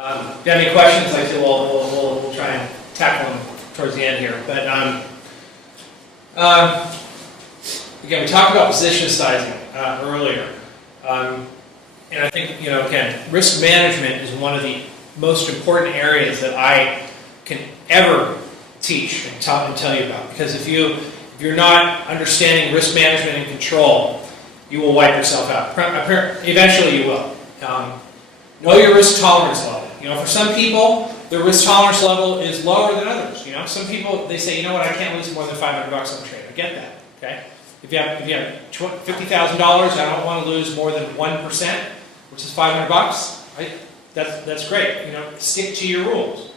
If you have any questions, like I said, we'll try and tackle them towards the end here. But again, we talked about position sizing earlier. And I think, again, risk management is one of the most important areas that I can ever teach and tell you about. Because if you're not understanding risk management and control, you will wipe yourself out. Eventually you will. Know your risk tolerance level. For some people, their risk tolerance level is lower than others. Some people, they say, I can't lose more than $500 on a trade. I get that, okay? If you have $50,000, I don't want to lose more than 1%, which is $500, right? That's great. Stick to your rules.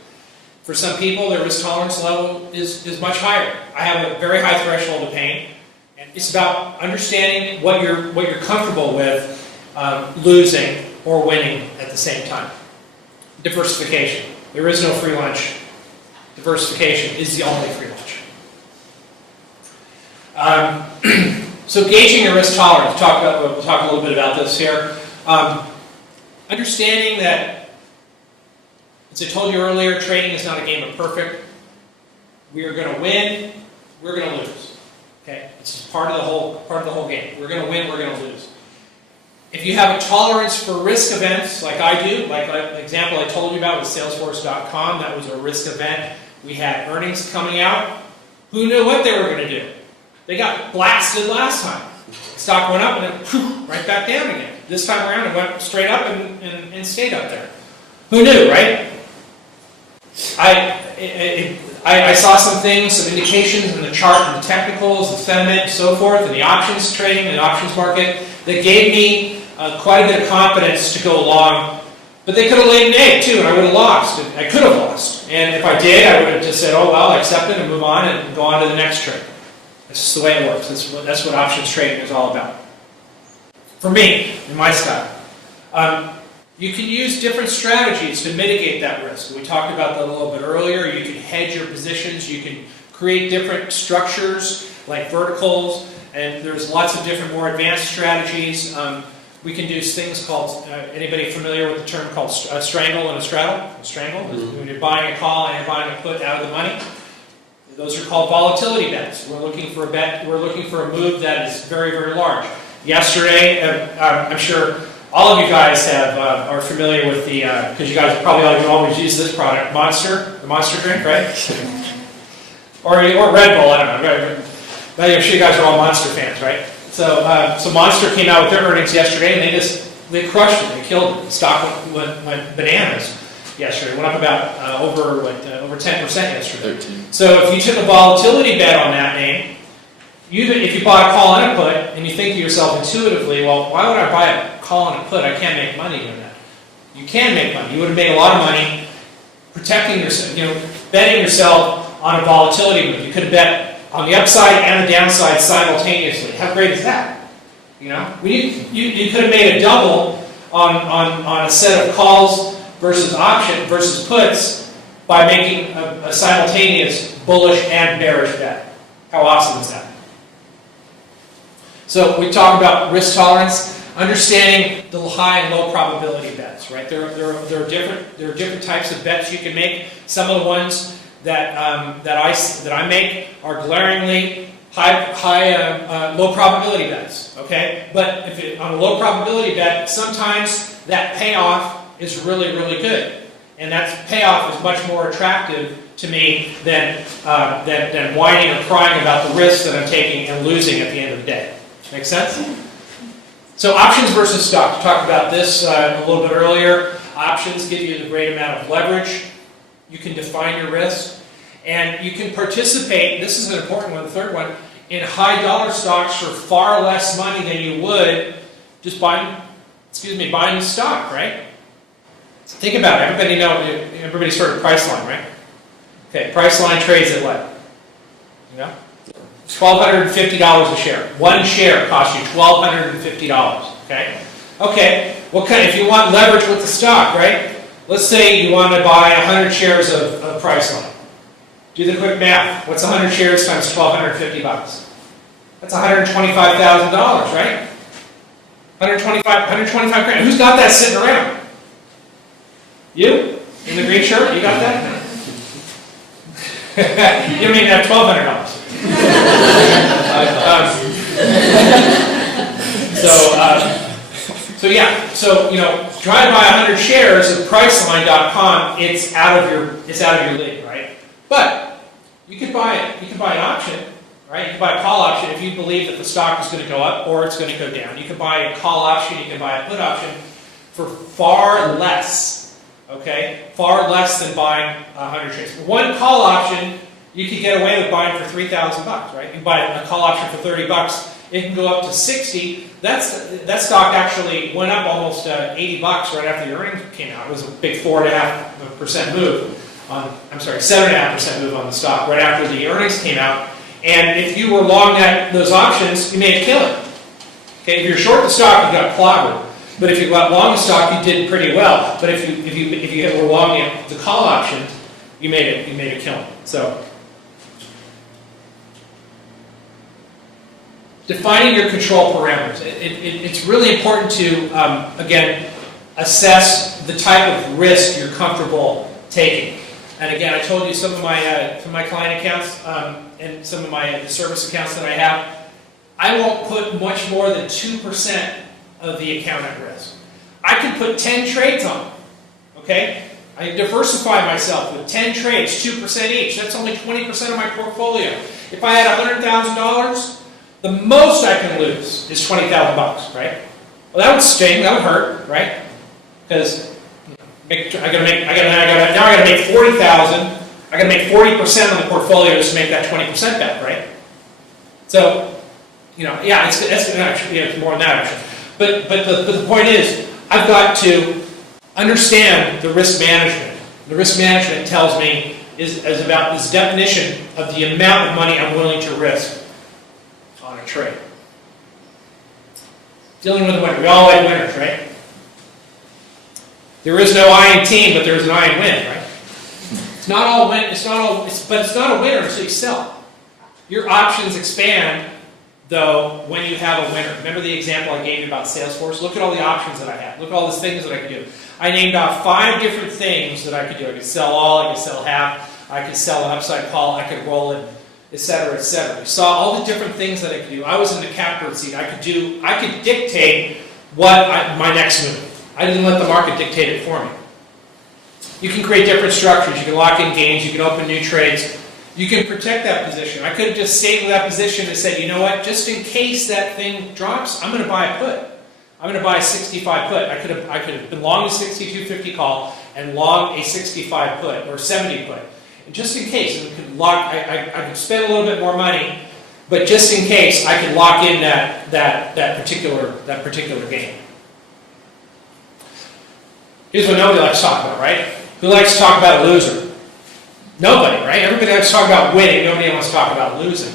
For some people, their risk tolerance level is much higher. I have a very high threshold of pain, and it's about understanding what you're comfortable with losing or winning at the same time. Diversification. There is no free lunch. Diversification is the only free lunch. So gauging your risk tolerance. We'll talk a little bit about this here. Understanding that, as I told you earlier, trading is not a game of perfect. We are going to win. We're going to lose. Okay, it's part of the whole game. We're going to win. We're going to lose. If you have a tolerance for risk events, like I do, like the example I told you about with Salesforce.com, that was a risk event. We had earnings coming out. Who knew what they were going to do? They got blasted last time. Stock went up and then poof, right back down again. This time around, it went straight up and stayed up there. Who knew, right? I saw some things, some indications in the chart and the technicals, the sentiment, and so forth, and the options trading, and the options market that gave me quite a bit of confidence to go along. But they could have laid an egg too, and I would have lost. I could have lost. And if I did, I would have just said, oh well, accept it and move on and go on to the next trade. That's just the way it works. That's what options trading is all about. For me, in my style. You can use different strategies to mitigate that risk. We talked about that a little bit earlier. You can hedge your positions. You can create different structures like verticals, and there's lots of different more advanced strategies. We can do things called, anybody familiar with the term called a strangle and a straddle? A strangle is when you're buying a call and you're buying a put out of the money. Those are called volatility bets. We're looking for a bet. We're looking for a move that is very, very large. Yesterday, I'm sure all of you guys are familiar with the, because you guys probably always use this product, Monster, the Monster drink, right? or Red Bull, I don't know. But I'm sure you guys are all Monster fans, right? So Monster came out with their earnings yesterday, and they crushed it. They killed it. The stock went bananas yesterday. It went up about over 10% yesterday. 13. So if you took a volatility bet on that name, if you bought a call and a put, and you think to yourself intuitively, well, why would I buy a call and a put? I can't make money doing that. You can make money. You would have made a lot of money protecting yourself, betting yourself on a volatility move. You could have bet on the upside and the downside simultaneously. How great is that? You could have made a double on a set of calls versus option versus puts by making a simultaneous bullish and bearish bet. How awesome is that? So we talk about risk tolerance, understanding the high and low probability bets. Right? There are different types of bets you can make. Some of the ones that I make are glaringly low probability bets. Okay, but on a low probability bet, sometimes that payoff is really, really good, and that payoff is much more attractive to me than whining or crying about the risk that I'm taking and losing at the end of the day. Make sense? So options versus stock. We talked about this a little bit earlier. Options give you the great amount of leverage. You can define your risk. And you can participate, this is an important one, the third one, in high dollar stocks for far less money than you would just buying the stock, right? Think about it. Everybody's heard of Priceline, right? Okay, Priceline trades at what? $1,250 a share. One share costs you $1,250. Okay. If you want leverage with the stock, right? Let's say you want to buy 100 shares of Priceline. Do the quick math. What's 100 shares times $1,250? That's $125,000, right? 125 grand. Who's got that sitting around? You? In the green shirt, you got that? You don't even have $1,200. So try to buy 100 shares of Priceline.com. It's out of your league, right? But you could buy it. You can buy an option, right? You can buy a call option if you believe that the stock is going to go up or it's going to go down. You can buy a call option. You can buy a put option for far less. Okay, far less than buying 100 shares. One call option you could get away with buying for $3,000, right? You can buy a call option for $30. It can go up to 60. That stock actually went up almost $80 right after the earnings came out. It was a big 4.5% move on. I'm sorry, 7.5% move on the stock right after the earnings came out. And if you were long those options, you made a killing. Okay, if you're short the stock, you got clobbered. But if you got long the stock, you did pretty well. But if you were long the call option, you made a killing. So. Defining your control parameters. It's really important to, again, assess the type of risk you're comfortable taking. And again, I told you some of my client accounts and some of the service accounts that I have, I won't put much more than 2% of the account at risk. I can put 10 trades on, okay? I diversify myself with 10 trades, 2% each. That's only 20% of my portfolio. If I had $100,000, the most I can lose is $20,000, right? Well, that would sting. That would hurt, right? Because now I got to make $40,000. I got to make 40% on the portfolio just to make that 20% back, right? So, it's more than that actually. But the point is, I've got to understand the risk management. The risk management tells me is about this definition of the amount of money I'm willing to risk on a trade. Dealing with a winner. We all like winners, right? There is no I in team, but there is an I in win, right? It's not all win. But it's not a winner until you sell. Your options expand, though, when you have a winner. Remember the example I gave you about Salesforce? Look at all the options that I have. Look at all the things that I could do. I named out 5 different things that I could do. I could sell all. I could sell half. I could sell an upside call. I could roll it. Etc., etc. You saw all the different things that I could do. I was in the catbird seat. I could dictate my next move. I didn't let the market dictate it for me. You can create different structures. You can lock in gains. You can open new trades. You can protect that position. I could have just stayed with that position and said, you know what, just in case that thing drops, I'm going to buy a put. I'm going to buy a 65 put. I could have been long a 62.50 call and long a 65 put or 70 put. Just in case, I could spend a little bit more money, but just in case, I could lock in that particular game. Here's what nobody likes to talk about, right? Who likes to talk about a loser? Nobody, right? Everybody likes to talk about winning. Nobody wants to talk about losing.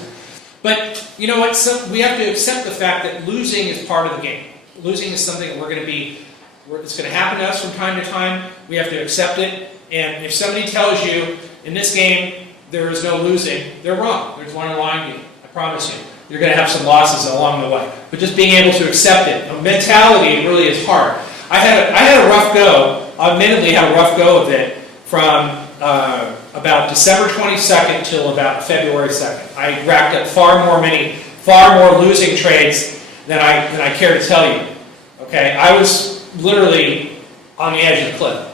But you know what? We have to accept the fact that losing is part of the game. Losing is something that it's going to happen to us from time to time. We have to accept it. And if somebody tells you, in this game, there is no losing, they're wrong. There's one lying to you. I promise you. You're going to have some losses along the way. But just being able to accept it. Mentality really is hard. I had a rough go. I admittedly had a rough go of it from about December 22nd till about February 2nd. I racked up far more losing trades than I care to tell you. Okay? I was literally on the edge of the cliff.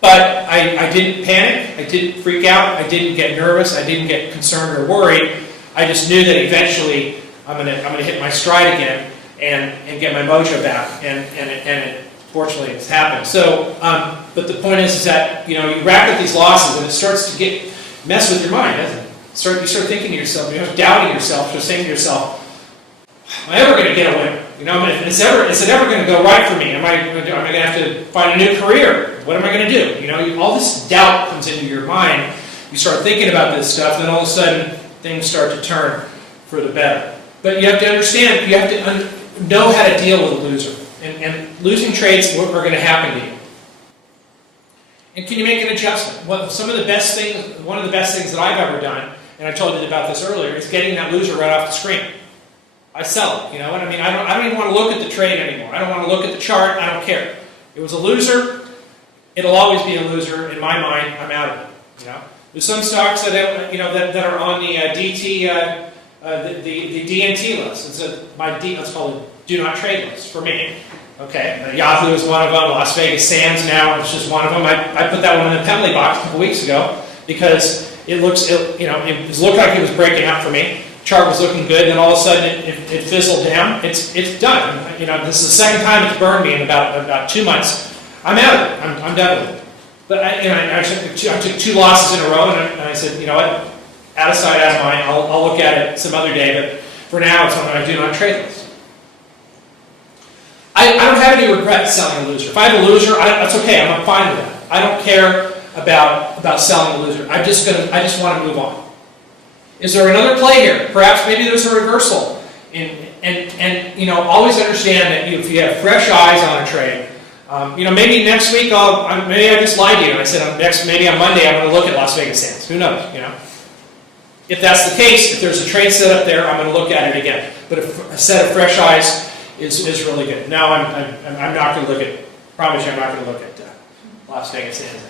But I didn't panic, I didn't freak out, I didn't get nervous, I didn't get concerned or worried. I just knew that eventually I'm gonna hit my stride again and get my mojo back, and fortunately it's happened. So, but the point is that you rack up these losses and it starts to mess with your mind, doesn't it? You start thinking to yourself, doubting yourself, just saying to yourself, am I ever going to get a winner? Is it ever going to go right for me? Am I going to have to find a new career? What am I going to do? All this doubt comes into your mind. You start thinking about this stuff, and then all of a sudden, things start to turn for the better. But you have to understand, you have to know how to deal with a loser. And losing trades are going to happen to you. And can you make an adjustment? One of the best things that I've ever done, and I told you about this earlier, is getting that loser right off the screen. I sell it, you know what I mean? I don't even want to look at the trade anymore. I don't want to look at the chart. I don't care. It was a loser. it'll always be a loser in my mind. I'm out of it. You know, there's some stocks that that are on the DT, the DNT list. It's let's call it do not trade list for me. Okay, Yahoo is one of them. Las Vegas Sands now is just one of them. I put that one in the penalty box a couple weeks ago because it looked like it was breaking up for me. Chart was looking good, and all of a sudden it fizzled down. It's done. This is the second time it's burned me in about 2 months. I'm out of it. I'm done with it. But I took 2 losses in a row, and I said, you know what, out of sight, out of mind. I'll look at it some other day, but for now, it's on my do not trade list. I don't have any regret selling a loser. If I have a loser, that's okay. I'm fine with that. I don't care about selling a loser. I just want to move on. Is there another play here? Perhaps maybe there's a reversal. And always understand that if you have fresh eyes on a trade, maybe next week maybe I just lied to you and I said maybe on Monday I'm going to look at Las Vegas Sands. Who knows? If that's the case, if there's a trade set up there, I'm going to look at it again. But a set of fresh eyes is really good. Now I'm not going to look at. Promise you, I'm not going to look at Las Vegas Sands.